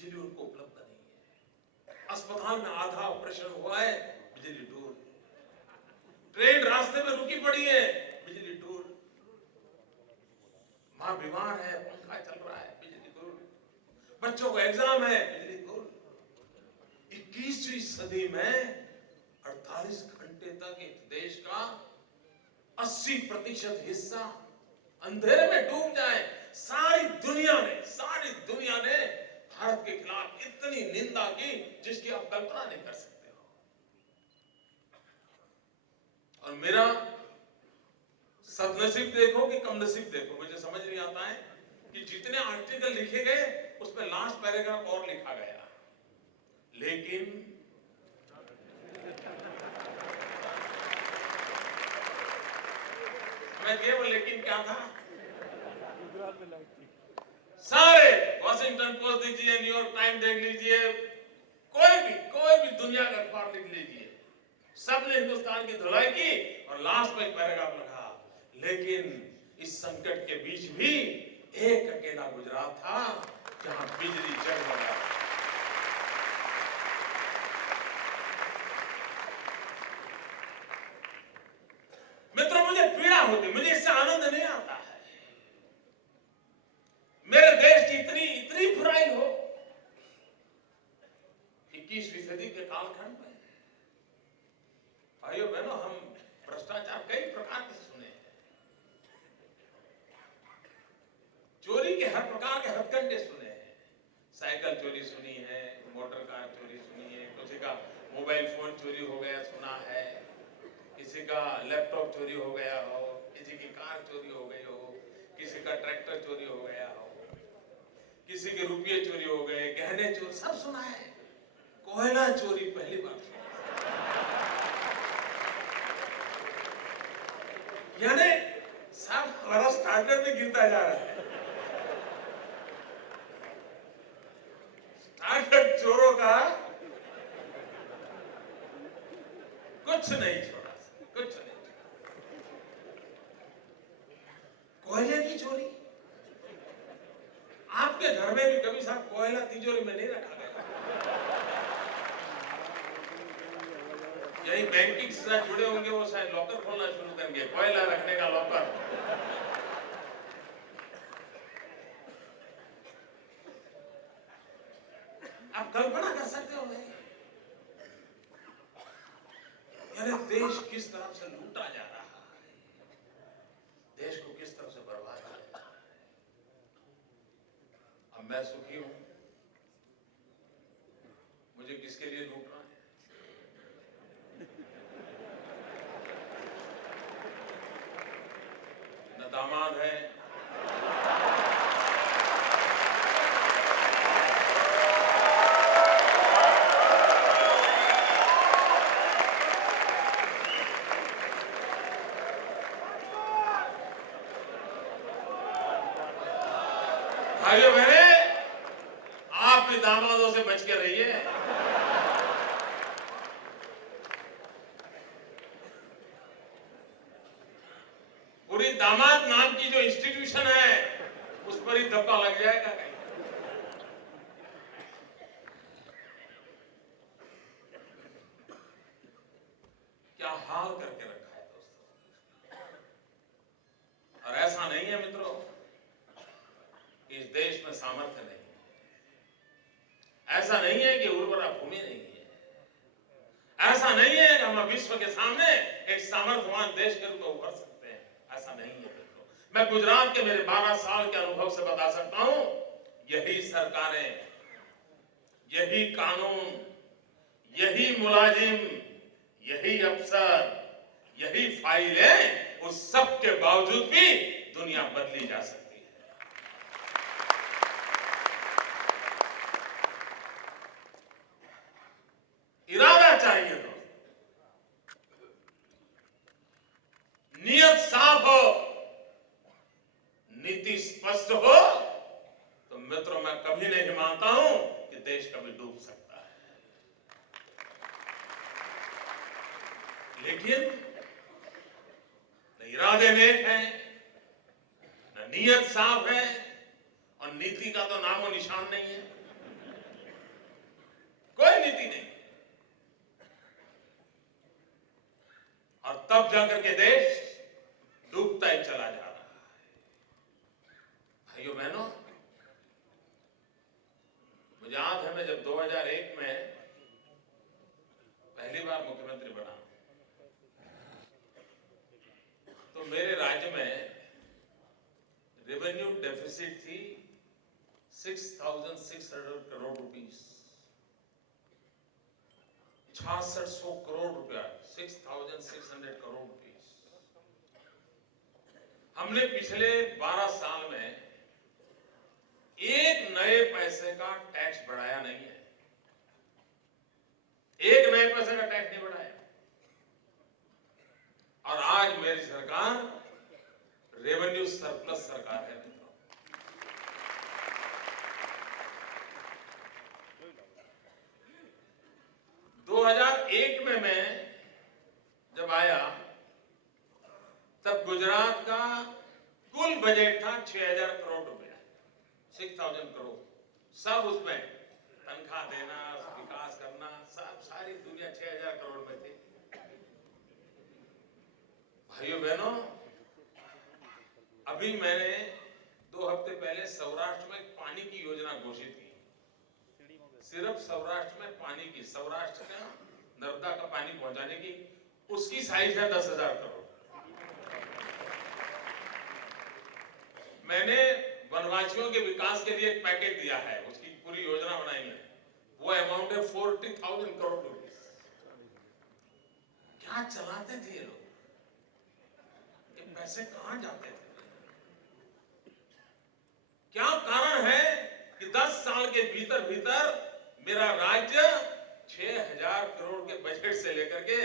बिजली उनको उपलब्ध नहीं है। अस्पताल में आधा ऑपरेशन हुआ है, बिजली दूर है। ट्रेन रास्ते में रुकी पड़ी है, बिजली दूर। मां बीमार है, पंखा चल रहा है, बिजली दूर। बच्चों को एग्जाम है, बिजली दूर। 21वीं सदी में 48 घंटे तक इस देश का 80% हिस्सा अंधेरे में डूब जाए। सारी दुनिया ने भारत के खिलाफ इतनी निंदा की जिसकी आप कल्पना नहीं कर सकते हो। और मेरा सदनसीब देखो कि कम नसीब देखो, मुझे समझ नहीं आता है कि जितने आर्टिकल लिखे गए उसमें लास्ट पैराग्राफ और लिखा गया, लेकिन मैं केवल लेकिन क्या था, सारे वॉशिंगटन पोस्ट दीजिए, न्यूयॉर्क टाइम देख लीजिए, कोई भी दुनिया का अखबार लिख लीजिए, सबने हिंदुस्तान की धुलाई की और लास्ट में एक पैराग्राफ लिखा, लेकिन इस संकट के बीच भी एक अकेला गुजरात था जहां बिजली जगमगा। मित्रों, मुझे पीड़ा होती, मुझे इससे आनंद नहीं आता है। मेरे देश की इतनी बुराई हो 21वीं सदी के कालखंड में। भाइयों बहनों, हम भ्रष्टाचार कई प्रकार के सुने हैं, चोरी के हर प्रकार के हथकंडे सुने हैं। साइकिल चोरी सुनी है, मोटर कार चोरी सुनी है, किसी का मोबाइल फोन चोरी हो गया सुना है, किसी का लैपटॉप चोरी हो गया हो, किसी की कार चोरी हो गई हो, किसी का ट्रैक्टर चोरी हो गया हो, किसी के रुपये चोरी हो गए, गहने चोरी, सब सुना है। कोयला चोरी पहली बार सुना, यानी सब हमारा स्टैंडर्ड में गिरता जा रहा है। स्टैंडर्ड चोरों का कुछ नहीं छोड़ा, कुछ नहीं। कोयले की चोरी आपके घर में भी कभी साहब कोयला तिजोरी में नहीं रखा गया? यही बैंकिंग से जुड़े होंगे, वो शायद लॉकर खोलना शुरू करेंगे, कोयला रखने का लॉकर। आप कल्पना कर सकते हो भाई, यानी देश किस तरह से लूटा जा रहा है, देश को किस तरह से बर्बाद किया जा रहा है। अब मैं सुखी हूं, मुझे किसके लिए लूटना है? न दामाद है, भाइयों बहने, आप भी दामादों से बच के रहिए। पूरी दामाद नाम की जो इंस्टीट्यूशन है उस पर ही धब्बा लग जाएगा कहीं। क्या हाल करके रखा है दोस्तों। और ऐसा नहीं है मित्रों, इस देश में सामर्थ्य नहीं है, ऐसा नहीं है कि उर्वरा भूमि नहीं है, ऐसा नहीं है कि हम विश्व के सामने एक सामर्थ्यवान देश के रूप में उभर सकते हैं, ऐसा नहीं है मित्रों। मैं गुजरात के मेरे 12 साल के अनुभव से बता सकता हूं, यही सरकारें, यही कानून, यही मुलाजिम, यही अफसर, यही फाइलें, उस सब के बावजूद भी दुनिया बदली जा सकती है। इरादा चाहिए तो, नियत साफ हो, नीति स्पष्ट हो, तो मित्रों मैं कभी नहीं मानता हूं कि देश कभी डूब सकता है। लेकिन न इरादे नेक हैं, न नीयत साफ है, और नीति का तो नामो निशान नहीं है। तब जाकर के देश डूबता ही चला जा रहा है। भाइयों बहनों, मुझे याद है मैं जब 2001 में पहली बार मुख्यमंत्री बना तो मेरे राज्य में रेवेन्यू डेफिसिट थी 6,600 करोड़ रुपीस, 6600 करोड़ रुपया, 6,600 करोड़ रुपीस। हमने पिछले 12 साल में एक नए पैसे का टैक्स बढ़ाया नहीं है, एक नए पैसे का टैक्स नहीं बढ़ाया। और आज मेरी सरकार रेवेन्यू सरप्लस सरकार है। 2001 में मैं जब आया तब गुजरात का कुल बजट था 6,000 करोड़ रुपया, 6,000 करोड़। सब उसमें तनख्वाह देना, विकास करना, सब सारी दुनिया 6,000 करोड़ में थी। भाइयों बहनों, अभी मैंने 2 हफ्ते पहले सौराष्ट्र में पानी की योजना घोषित की। सिर्फ सौराष्ट्र में पानी की, सौराष्ट्र का नर्मदा का पानी पहुंचाने की, उसकी साइज है 10,000 करोड़। मैंने वनवासियों के विकास के लिए एक पैकेज दिया है, उसकी पूरी योजना बनाई है। वो अमाउंट है 40,000 करोड़ रुपीस। क्या चलाते थे ये लोग, ये पैसे कहां जाते थे? क्या कारण है कि 10 साल के भीतर भीतर मेरा राज्य 6,000 करोड़ के बजट से लेकर के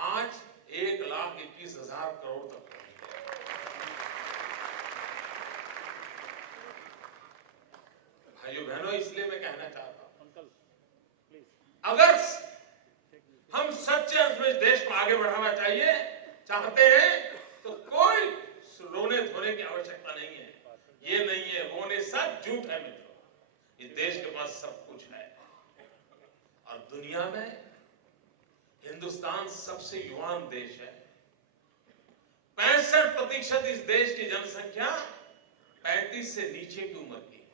आज 1,21,000 करोड़ तक पहुंच गया। भाइयों बहनों, इसलिए मैं कहना चाहता हूं, अगर हम सच्चे अर्थ में देश को आगे बढ़ाना चाहते हैं तो कोई रोने धोने की आवश्यकता नहीं है। ये नहीं है, वो नहीं, सब झूठ है मित्रों। इस देश के पास सब कुछ है और दुनिया में हिंदुस्तान सबसे युवान देश है। 65% इस देश की जनसंख्या 35 से नीचे की उम्र की है।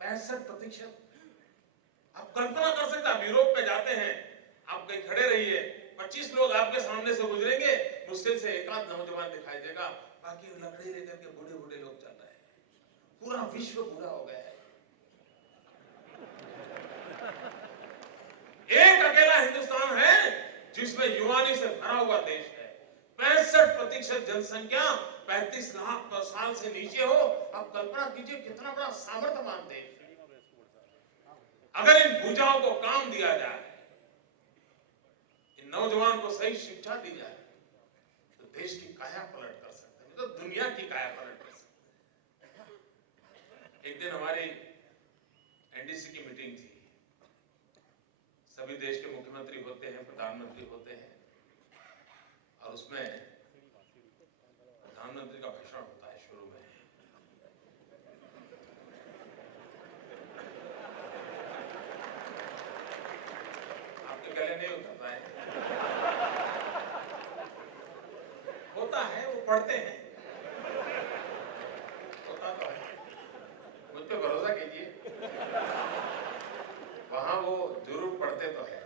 65%। आप कल्पना कर सकते हैं, आप यूरोप में जाते हैं, आप कहीं खड़े रहिए, 25 लोग आपके सामने से गुजरेंगे, मुश्किल से एक आध नौजवान दिखाई देगा, बाकी लकड़ी लेकर के बूढ़े बूढ़े लोग चल रहे हैं। पूरा विश्व बूढ़ा हो गया है। एक अकेला हिंदुस्तान है जिसमें युवानी से भरा हुआ देश है। 65% जनसंख्या 35 लाख साल से नीचे हो। आप कल्पना कीजिए कितना बड़ा सामर्थ्यवान देश। अगर इन भुजाओं को काम दिया जाए, इन नौजवान को सही शिक्षा दी जाए, तो देश की काया पलट कर सकते हैं, तो दुनिया की काया पलट कर सकते हैं। एक दिन हमारी एनडीसी की मीटिंग थी। सभी देश के मुख्यमंत्री होते हैं, प्रधानमंत्री होते हैं, और उसमें प्रधानमंत्री का भाषण होता है शुरू में। आपके गले नहीं उतरता है? होता है, वो पढ़ते हैं, होता तो है। मुझ पे भरोसा कीजिए, वहां वो जरूर पढ़ते तो है।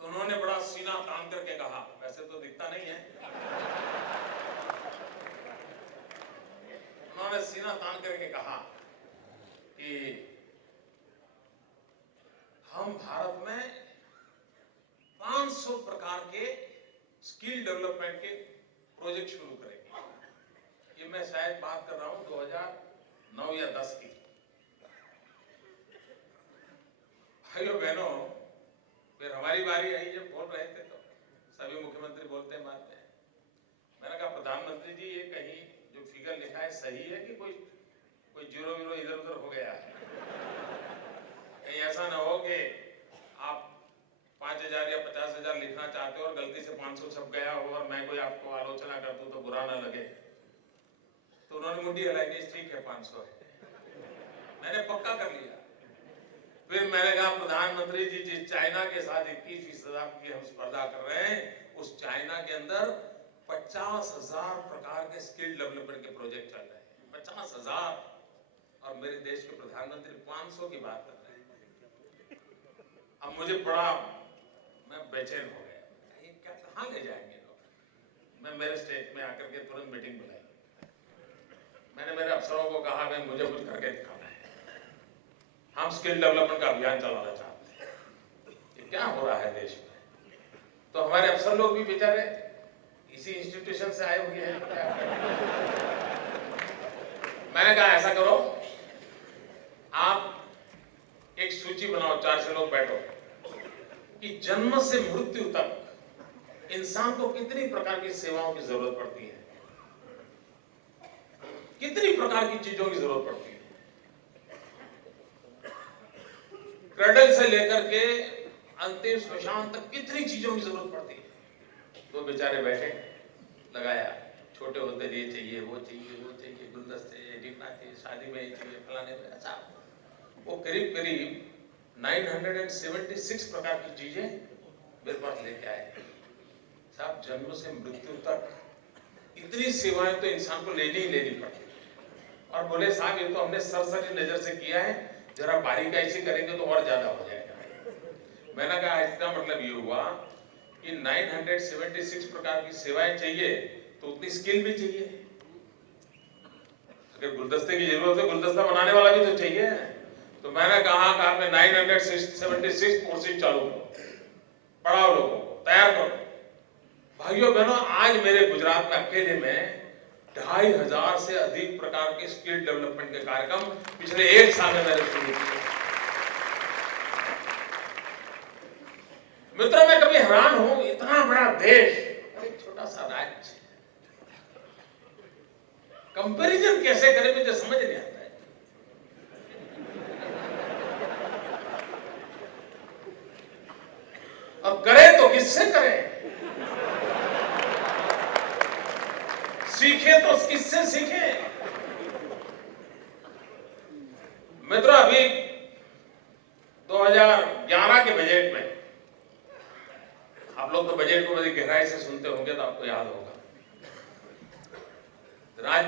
तो उन्होंने बड़ा सीना तान करके कहा, वैसे तो दिखता नहीं है, उन्होंने सीना तान करके कहा कि हम भारत में 500 प्रकार के स्किल डेवलपमेंट के प्रोजेक्ट शुरू करेंगे। ये मैं शायद बात कर रहा हूं 2009 या 10 की। भाइयों बहनों, फिर हमारी बारी आई, जब बोल रहे थे तो सभी मुख्यमंत्री बोलते हैं बाद में। मैंने कहा, प्रधानमंत्री जी, ये कहीं जो फिगर लिखा है सही है कि कोई जीरो वीरो इधर उधर हो गया है? कहीं ऐसा ना हो कि आप 5,000 या 50,000 लिखना चाहते हो और गलती से 500 छप गया हो और मैं कोई आपको आलोचना कर दूं तो बुरा ना लगे। तो उन्होंने मुंडी हिलाई कि ठीक है, 500 है। मैंने पक्का कर लिया। फिर मैंने कहा प्रधानमंत्री जी, जिस चाइना के साथ 21वीं शताब्दी की हम स्पर्धा कर रहे हैं, उस चाइना के अंदर 50,000 प्रकार के स्किल डेवलपमेंट के प्रोजेक्ट चल रहे हैं। 50,000, और मेरे देश के प्रधानमंत्री 500 की बात कर रहे हैं। अब मुझे बड़ा, मैं बेचैन हो गया, ये क्या, कहाँ ले जाएंगे लोग। मैं मेरे स्टेट में आकर के तुरंत मीटिंग बुलाई। मैंने मेरे अफसरों को कहा कि मुझे कुछ करके दिखाना है, हम स्किल डेवलपमेंट का अभियान चलाना चाहते हैं। ये क्या हो रहा है देश में। तो हमारे अफसर लोग भी बेचारे इसी इंस्टीट्यूशन से आए हुए हैं। मैंने कहा ऐसा करो, आप एक सूची बनाओ, 4 लोग बैठो, कि जन्म से मृत्यु तक इंसान को कितनी प्रकार की सेवाओं की जरूरत पड़ती है, कितनी प्रकार की चीजों की जरूरत पड़ती है। क्रैडल से लेकर के अंतिम श्मशान तक कितनी चीजों की जरूरत पड़ती है। तो बेचारे बैठे, लगाया, छोटे होते ये चाहिए, वो चाहिए, वो चाहिए, गुलदस्ते, टिकना चाहिए, शादी में ये चाहिए, फलाने में, अच्छा। वो करीब करीब 976 प्रकार की चीजें मेरे पास लेके आए। साहब, जन्म से मृत्यु तक इतनी सेवाएं तो इंसान को लेनी ही लेनी पड़ती है। और बोले साहब, ये तो हमने सरसरी नजर से किया है, जरा बारीकाई से करेंगे तो और ज्यादा हो जाएगा। मैंने कहा इसका मतलब ये हुआ कि 976 प्रकार की सेवाएं चाहिए तो उतनी स्किल भी चाहिए। अगर गुलदस्ते की जरूरत है, गुलदस्ता बनाने वाला भी तो चाहिए। तो मैंने कहा कि आपने 976 कोर्सेज चालू करो, पढ़ाओ, लोगों को तैयार करो। भाइयों बहनों, आज मेरे गुजरात में अकेले में 2,500 से अधिक प्रकार के स्किल डेवलपमेंट के कार्यक्रम पिछले 1 साल में मैंने शुरू किए। मित्रों, मैं कभी हैरान हूं, इतना बड़ा देश और एक छोटा सा राज्य, कंपैरिजन कैसे करें मुझे समझ नहीं आता है। और करें तो किससे करें, सीखे तो किससे सीखे। मित्रों, अभी 2011 के बजट में, आप लोग तो बजट को बड़ी गहराई से सुनते होंगे तो आपको याद होगा,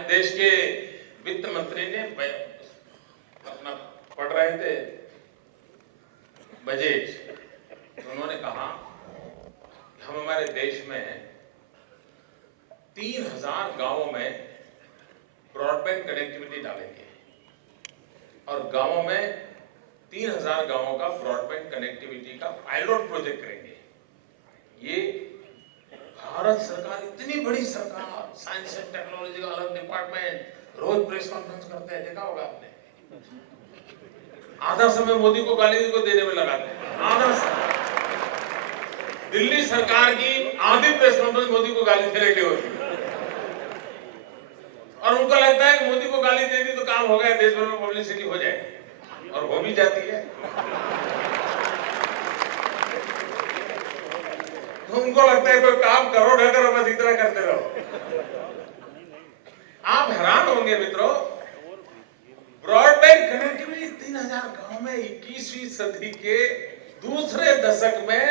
देश के वित्त मंत्री ने अपना पढ़ रहे थे बजट, तो उन्होंने कहा हम हमारे देश में 3,000 गांवों में ब्रॉडबैंड कनेक्टिविटी डालेंगे और गांवों में 3,000 गांवों का ब्रॉडबैंड कनेक्टिविटी का पायलट प्रोजेक्ट करेंगे। ये भारत सरकार, इतनी बड़ी सरकार, साइंस एंड टेक्नोलॉजी का अलग डिपार्टमेंट, रोज प्रेस कॉन्फ्रेंस करते हैं, देखा होगा आपने। आधा समय मोदी को गाली को देने में लगाते हैं, आधा समय। दिल्ली सरकार की आधी प्रेस कॉन्फ्रेंस मोदी को गाली देने की होती है और उनको लगता है कि मोदी को गाली दे दी तो काम हो गया, देश भर में पब्लिसिटी हो जाएगी, और हो भी जाती है। तो उनको लगता है कोई काम करो ना करो, बस इतना करते रहो। आप हैरान होंगे मित्रों, ब्रॉडबैंड कनेक्टिविटी 3,000 गांव में 21वीं सदी के दूसरे दशक में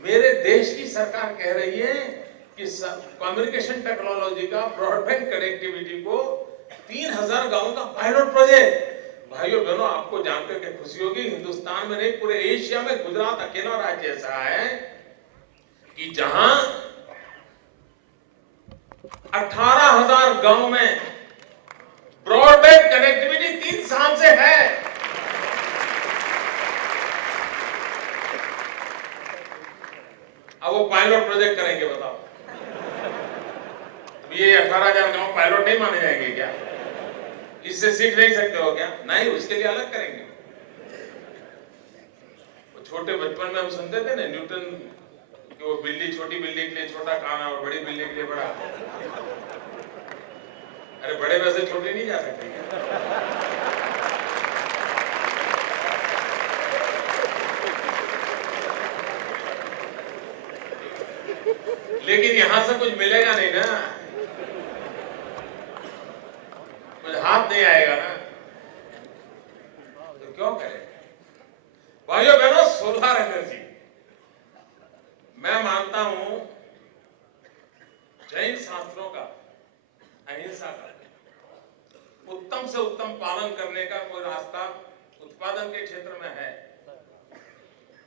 मेरे देश की सरकार कह रही है कि कम्युनिकेशन टेक्नोलॉजी का ब्रॉडबैंड कनेक्टिविटी को 3,000 गांवों का पायलट प्रोजेक्ट। भाइयों बहनों, आपको जानकर के खुशी होगी, हिंदुस्तान में नहीं पूरे एशिया में गुजरात अकेला राज्य ऐसा है कि जहां 18,000 गांव में ब्रॉडबैंड कनेक्टिविटी 3 साल से है। अब वो पायलट प्रोजेक्ट करेंगे, बताओ। अब ये 18,000 गांव पायलट नहीं माने जाएंगे क्या? इससे सीख नहीं सकते हो क्या? नहीं, उसके लिए अलग करेंगे। वो छोटे बचपन में हम सुनते थे ना, न्यूटन कि वो बिल्ली, छोटी बिल्ली के लिए छोटा कान और बड़ी बिल्ली के लिए बड़ा। अरे बड़े वैसे छोटे नहीं जा सकते क्या? लेकिन यहां से कुछ मिलेगा नहीं ना, कुछ हाथ नहीं आएगा ना, तो क्यों करें? भाइयों बहनों, सोलर एनर्जी, मैं मानता हूं जैन शास्त्रों का, अहिंसा का उत्तम से उत्तम पालन करने का कोई रास्ता उत्पादन के क्षेत्र में है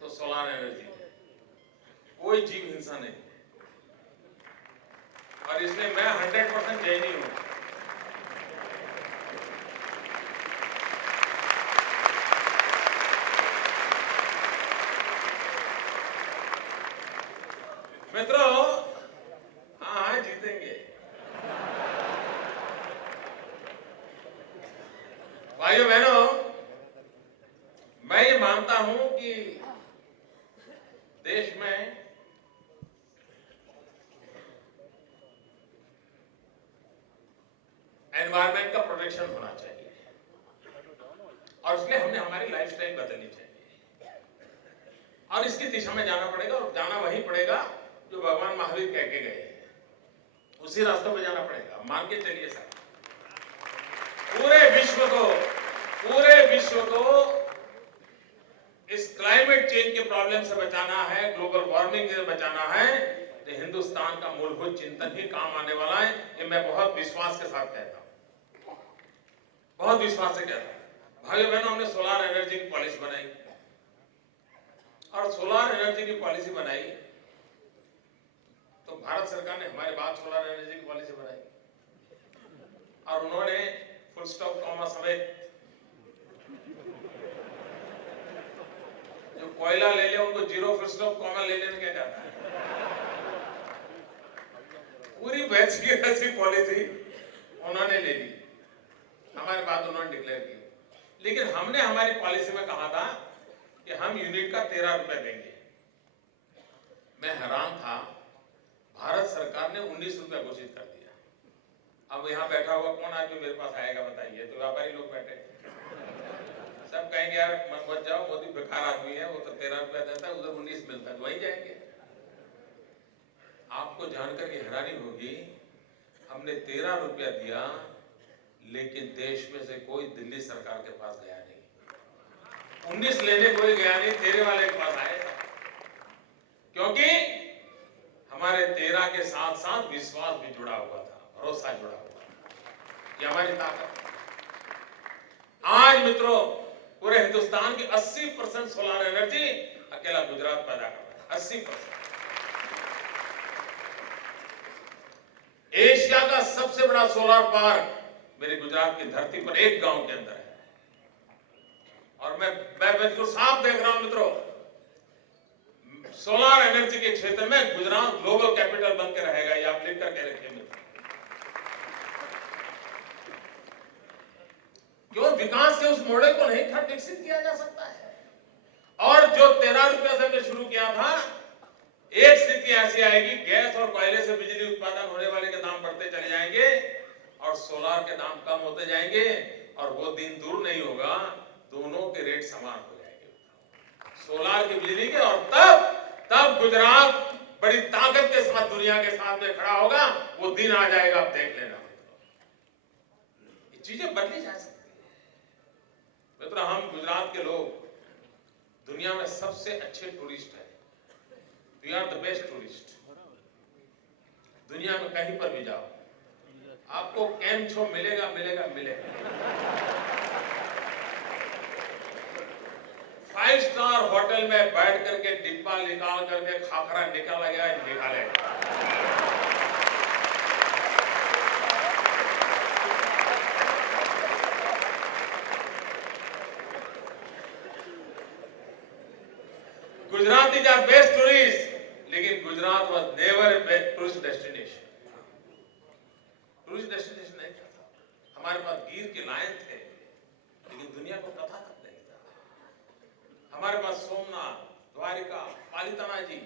तो सोलर एनर्जी है। कोई जीव हिंसा नहीं, और इसलिए मैं 100% जैनी हूं। मित्रों, हाँ जीतेंगे। भाइयों बहनों, मैं ये मानता हूं कि देश में एनवायरमेंट का प्रोटेक्शन होना चाहिए, और इसलिए हमने हमारी लाइफस्टाइल बदलनी चाहिए, और इसकी दिशा में जाना पड़ेगा, और जाना वही पड़ेगा जो भगवान महावीर कह के गए हैं, उसी रास्तों में जाना पड़ेगा। मान के चलिए सर, पूरे विश्व को इस क्लाइमेट चेंज के प्रॉब्लम से बचाना है, ग्लोबल वार्मिंग से बचाना है, तो हिंदुस्तान का मूलभूत चिंतन ही काम आने वाला है। ये मैं बहुत विश्वास के साथ कहता हूं, बहुत विश्वास से कहता हूं। भाइयों बहनों, हमने सोलर एनर्जी की पॉलिसी बनाई, और सोलर एनर्जी की पॉलिसी बनाई तो भारत सरकार ने हमारे बाद सोलर एनर्जी की पॉलिसी बनाई, और उन्होंने फुल स्टॉप कॉमा समेत जो कोयला ले ले उनको जीरो फुल स्टॉप कॉमा ले लेने क्या जाता है। पूरी वैसी की वैसी पॉलिसी उन्होंने ले ली, हमारे बाद उन्होंने डिक्लेयर की। लेकिन हमने हमारी पॉलिसी में कहा था कि हम यूनिट का 13 रुपए देंगे। मैं हैरान था, भारत सरकार ने 19 रुपए घोषित कर दिया। अब यहां बैठा हुआ कौन आदमी मेरे पास आएगा बताइए? तो व्यापारी लोग बैठे, सब कहेंगे यार मत जाओ, मोदी बेकार आदमी है, वो तो 13 रुपया देता है, उधर 19 मिलता है, वहीं जाएंगे। आपको जानकर के हैरानी होगी, हमने 13 रुपया दिया, लेकिन देश में से कोई दिल्ली सरकार के पास गया नहीं। 19 लेने कोई गया नहीं, 13 वाले के पास आए, क्योंकि हमारे 13 के साथ साथ विश्वास भी जुड़ा हुआ था, भरोसा जुड़ा हुआ था। ये हमारी ताकत। आज मित्रों, पूरे हिंदुस्तान की 80% सोलर एनर्जी अकेला गुजरात पैदा कर रहा है। 80%। एशिया का सबसे बड़ा सोलर पार्क मेरे गुजरात की धरती पर एक गांव के अंदर है, और मैं बिल्कुल साफ देख रहा हूं मित्रों, सोलर एनर्जी के क्षेत्र में गुजरात ग्लोबल कैपिटल बन के रहेगा। ये आप लिख करके रखिए मित्रों, क्यों विकास के उस मॉडल को नहीं था विकसित किया जा सकता है। और जो 13 रुपया से हमने शुरू किया था, एक स्थिति ऐसी आएगी, गैस और कोयले से बिजली उत्पादन होने वाले के दाम बढ़ते चले जाएंगे और सोलर के दाम कम होते जाएंगे, और वो दिन दूर नहीं होगा, दोनों के रेट समान हो जाएंगे, सोलर की बिजली के। और तब गुजरात बड़ी ताकत के साथ दुनिया के साथ में खड़ा होगा। वो दिन आ जाएगा, आप देख लेना। ये चीजें बदली जा सकती है मित्रों। हम गुजरात के लोग दुनिया में सबसे अच्छे टूरिस्ट हैं। We are the best tourist. दुनिया में कहीं पर भी जाओ, आपको कैंप मिलेगा मिलेगा मिलेगा। 5 स्टार होटल में बैठ करके डिब्बा निकाल करके खाखरा निकाला गया, निकालेगा। Gujarat is our best tourist, लेकिन Gujarat was never a tourist destination. Tourist destination नहीं था। हमारे पास गिर के लायन थे, लेकिन दुनिया को पता तक नहीं था। हमारे पास सोमनाथ, द्वारिका, पालिताना जी,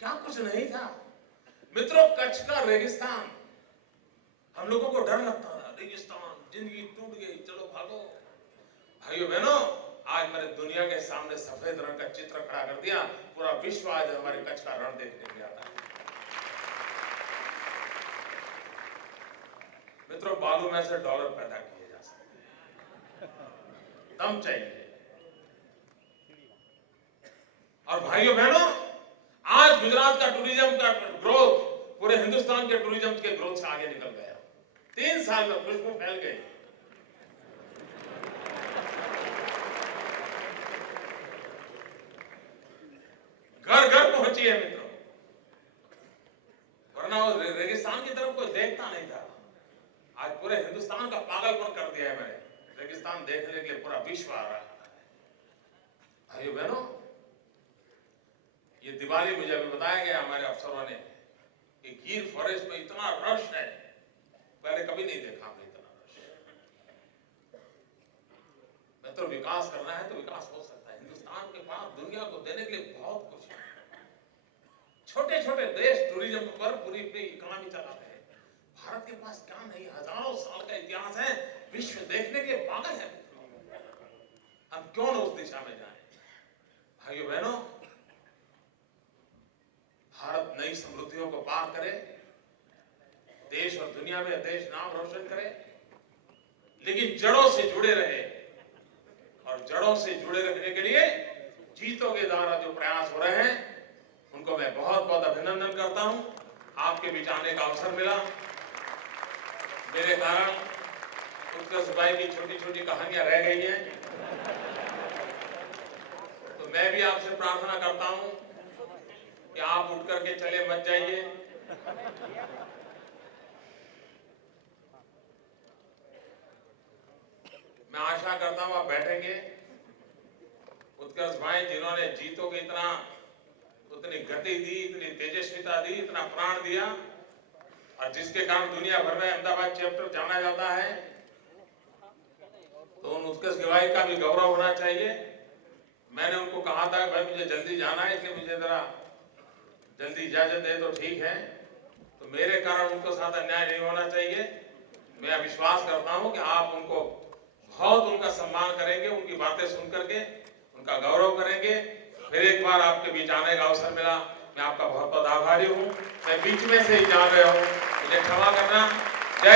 क्या कुछ नहीं था मित्रों। कच्छ का रेगिस्तान, हम लोगों को डर लगता था, रेगिस्तान, जिंदगी टूट गई, चलो भागो। भाइयों बहनों, आज मैंने दुनिया के सामने सफेद रण का चित्र खड़ा कर दिया। पूरा विश्व आज हमारे कच्छ का रण देखने के लिए आता है। मित्रों, बालू में से डॉलर पैदा किए जा सकते हैं, दम चाहिए। और भाइयों बहनों, आज गुजरात का टूरिज्म का ग्रोथ पूरे हिंदुस्तान के टूरिज्म के ग्रोथ से आगे निकल गया। 3 साल में खुशबू फैल गई। घर घर पहुंची है मित्रों, वरना वो रेगिस्तान की तरफ कोई देखता नहीं था। आज पूरे हिंदुस्तान का पागलपन कर दिया है मैंने। रेगिस्तान देखने के लिए पूरा विश्व आ रहा है। भाइयों बहनों, ये दिवाली मुझे अभी बताया गया हमारे अफसरों ने कि गिर फॉरेस्ट में इतना रश है, पहले कभी नहीं देखा हमने इतना रश। मित्रों, विकास करना है तो विकास हो सकता है। हिंदुस्तान के पास दुनिया को देने के लिए बहुत कुछ है। छोटे छोटे देश टूरिज्म पर पूरी अपनी इकोनॉमी चलाते हैं। भारत के पास क्या नहीं, हजारों साल का इतिहास है, विश्व देखने के पागल है। हम क्यों न उस दिशा में जाएं? भाइयों बहनों, भारत नई समृद्धियों को पार करे, देश और दुनिया में देश नाम रोशन करे, लेकिन जड़ों से जुड़े रहे। और जड़ों से जुड़े रहने के लिए जीतों के द्वारा जो प्रयास हो रहे हैं, उनको मैं बहुत बहुत अभिनंदन करता हूं। आपके बीच आने का अवसर मिला। मेरे कारण उत्कर्ष भाई की छोटी छोटी कहानियां रह गई हैं, तो मैं भी आपसे प्रार्थना करता हूं कि आप उठ करके चले मत जाइए। मैं आशा करता हूं आप बैठेंगे। उत्कर्ष भाई जिन्होंने जीतों की उतनी गति दी, इतनी तेजस्विता दी, इतना प्राण दिया, और जिसके कारण दुनिया भर में अहमदाबाद चैप्टर जाना जाता है, तो उन उत्कर्ष भाई का भी गौरव होना चाहिए। मैंने उनको कहा था भाई मुझे जल्दी जाना है, इसलिए मुझे जरा जल्दी इजाजत दे तो ठीक है, तो मेरे कारण उनको साथ अन्याय नहीं होना चाहिए। मैं विश्वास करता हूं कि आप उनको बहुत उनका सम्मान करेंगे, उनकी बातें सुन करके उनका गौरव करेंगे। फिर एक बार आपके बीच आने का अवसर मिला, मैं आपका बहुत बहुत आभारी हूं। मैं बीच में से ही जान रहा हूं, मुझे क्षमा करना।